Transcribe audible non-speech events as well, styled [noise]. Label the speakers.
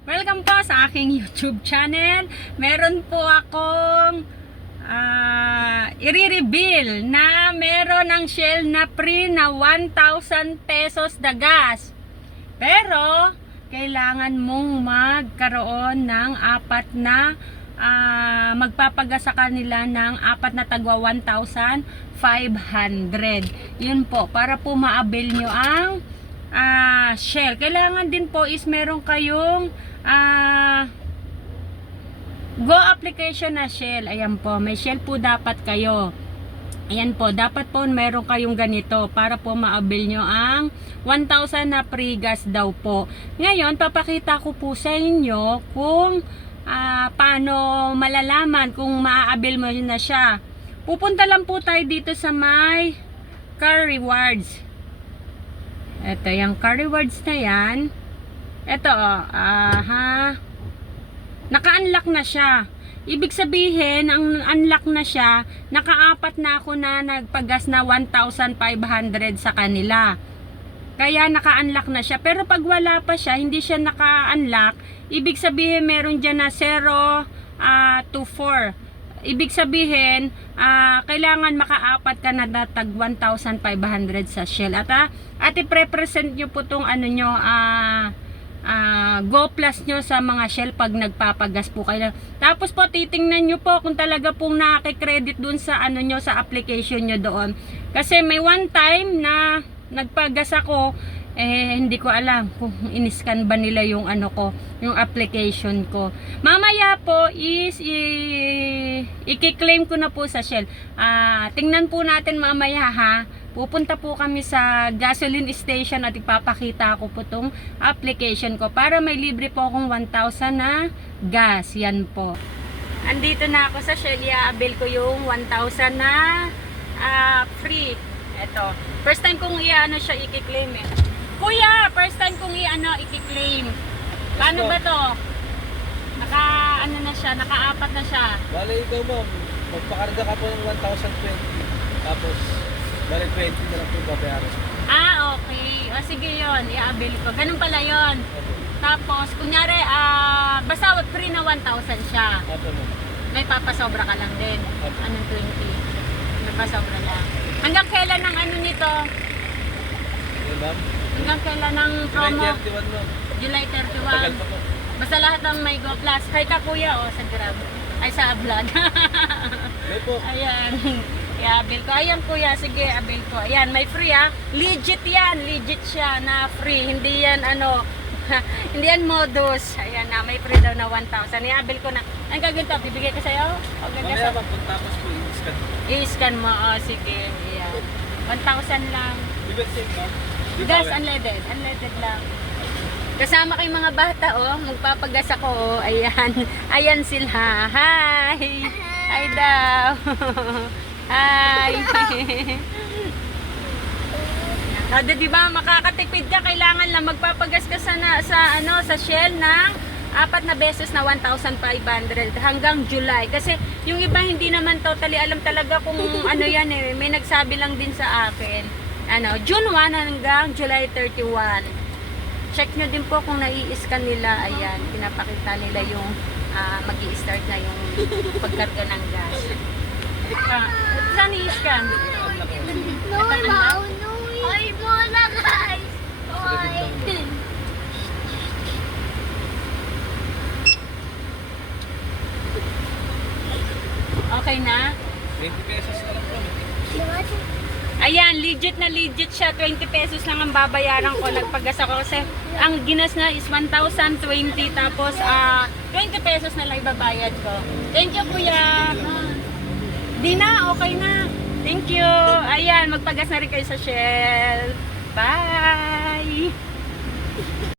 Speaker 1: Welcome po sa aking YouTube channel. Meron po akong ah, i-reveal na meron ng Shell na free na 1,000 pesos na gas. Pero, kailangan mong magkaroon ng apat na ah, magpapagas sa kanila ng apat na tagwa 1,500. Yun po, para po ma-avail nyo ang ah, Shell. Kailangan din po is meron kayong ah, Go application na Shell. Ayan po, may Shell po dapat kayo. Ayan po, dapat po meron kayong ganito para po ma-avail nyo ang 1,000 na free gas daw po. Ngayon, papakita ko po sa inyo kung ah, paano malalaman kung ma-avail mo na siya. Pupunta lang po tayo dito sa my car rewards. Ito, yung car rewards na yan. Ito, oh, aha. Naka-unlock na siya. Ibig sabihin, ang unlock na siya, nakaapat na ako na nagpagas na 1,500 sa kanila. Kaya naka-unlock na siya. Pero pag wala pa siya, hindi siya naka-unlock, ibig sabihin meron dyan na 0 ah, to 4. Ibig sabihin, ah, kailangan makaapat ka na datag 1,500 sa Shell. At, ah, at i-represent nyo po tong ano nyo, ah, ah, Go Plus nyo sa mga Shell pag nagpapagas po kayo. Tapos po, titingnan nyo po kung talaga pong nakikredit dun sa ano nyo, sa application nyo doon. Kasi may one time na nagpagas ako, eh, hindi ko alam kung iniscan ba nila yung ano ko, yung application ko. Mamaya po is i- i-claim ko na po sa Shell. Ah, tingnan po natin mamaya ha. Pupunta po kami sa gasoline station at ipapakita ko po tong application ko para may libre po akong 1,000 na gas. Yan po. Andito na ako sa Shell. I-avail ko yung 1,000 na ah, free. Ito. First time kong i-ano siya i-claim eh. Kuya, first time kong i-ano i-claim. Paano ba to? Ano na siya, naka-apat na siya.
Speaker 2: Bale ikaw ma'am, magpakarga ka po ng 1,020. Tapos, bale 20 na lang po babayaran.
Speaker 1: Ah, okay. O sige yon, i-avail ko. Ganun pala yon. Tapos, kunyari, ah, basta free na 1,000 siya.
Speaker 2: Apo ma'am.
Speaker 1: May papasobra ka lang din.
Speaker 2: Opo.
Speaker 1: Anong 20? May pasobra lang. Hanggang kailan ang ano nito?
Speaker 2: Yun ma'am.
Speaker 1: Hanggang kailan ang
Speaker 2: July
Speaker 1: promo?
Speaker 2: 31 ma'am.
Speaker 1: July
Speaker 2: Tagal
Speaker 1: 31.
Speaker 2: pa po.
Speaker 1: Basta lahat ng may Go Plus. Kay ka kuya, o sa Grab. Ay, sa vlog.
Speaker 2: Po. [laughs]
Speaker 1: Ayan. I-avail ko. Ayan kuya, sige, avail ko. Ayan, may free ah. Legit yan. Legit siya na free. Hindi yan ano, [laughs] hindi yan modus. Ayan na, may free daw na 1,000. I-avail ko na. Ang gagawin to, bibigay ko sa'yo? O
Speaker 2: Mamaya
Speaker 1: gagawin
Speaker 2: ma'am, kung tapos po, i-scan.
Speaker 1: I-scan mo. O, sige. Ayan. 1,000 lang.
Speaker 2: Libre save ma'am. Di
Speaker 1: Gas,
Speaker 2: ba,
Speaker 1: unleaded. Unleaded lang. Kasama kayong mga bata, oh. Magpapagas ako, oh. Ayan. [laughs] Ayan sila. Hi! Hi daw. [laughs] Hi! [laughs] Ada, di ba, makakatipid ka, kailangan lang magpapagas ka sa, na, sa, ano, sa Shell ng apat na beses na 1,500 hanggang July. Kasi yung iba hindi naman totally alam talaga kung ano yan eh. May nagsabi lang din sa akin. Ano, June 1 hanggang July 31. Check nyo din po kung nai-scan nila. Ayan, pinapakita nila yung ah, mag start na yung pagkarga ng gas. Ah, saan i-scan?
Speaker 3: No, no, no. Ay, muna guys. Ay.
Speaker 1: Okay na?
Speaker 2: 20 pesos na lang po.
Speaker 1: Ayan, legit na legit siya. 20 pesos lang ang babayaran ko. Nagpagas ako kasi ang ginas na is 1,020 tapos ah 20 pesos na lang ibabayad ko. Thank you, kuya. Di na, okay na. Thank you. Ayan, magpagas na rin kayo sa Shell. Bye!